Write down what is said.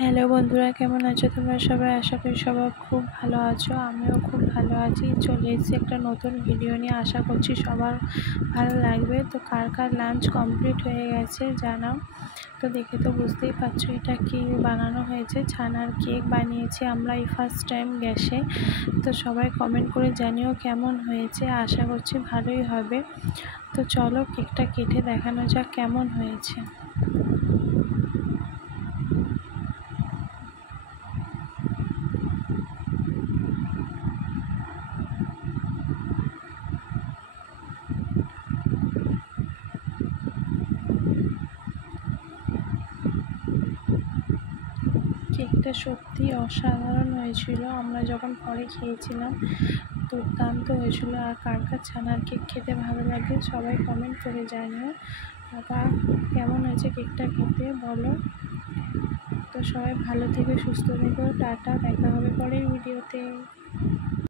Hello বন্ধুরা, কেমন আছো তোমরা সবাই? আশা করি সবাই খুব ভালো আছো। আমিও খুব ভালো আছি। চলে এসেছি একটা নতুন ভিডিও নিয়ে। আশা করছি সবার ভালো লাগবে। তো কার কার লাঞ্চ কমপ্লিট হয়ে গেছে জানাও। তো দেখে তো বুঝতেই পারছো এটা কি বানানো হয়েছে। ছানার কেক বানিয়েছি আমরা এই ফার্স্ট টাইম গ্যাসে। তো সবাই কমেন্ট করে জানিও কেমন হয়েছে। আশা করছি ভালোই হবে। তো চলো কেকটা কেটে দেখানো যাক কেমন হয়েছে। কেকটা সত্যি অসাধারণ হয়েছিল। আমরা যখন পরে খেয়েছিলাম দুর্দান্ত হয়েছিল। আর কার কার ছানার কেক খেতে ভালো লাগে সবাই কমেন্ট করে জানিও। আবার কেমন হয়েছে কেকটা খেতে বলো। তো সবাই ভালো থেকো, সুস্থ থেকো। টাটা, দেখা হবে পরের ভিডিওতে।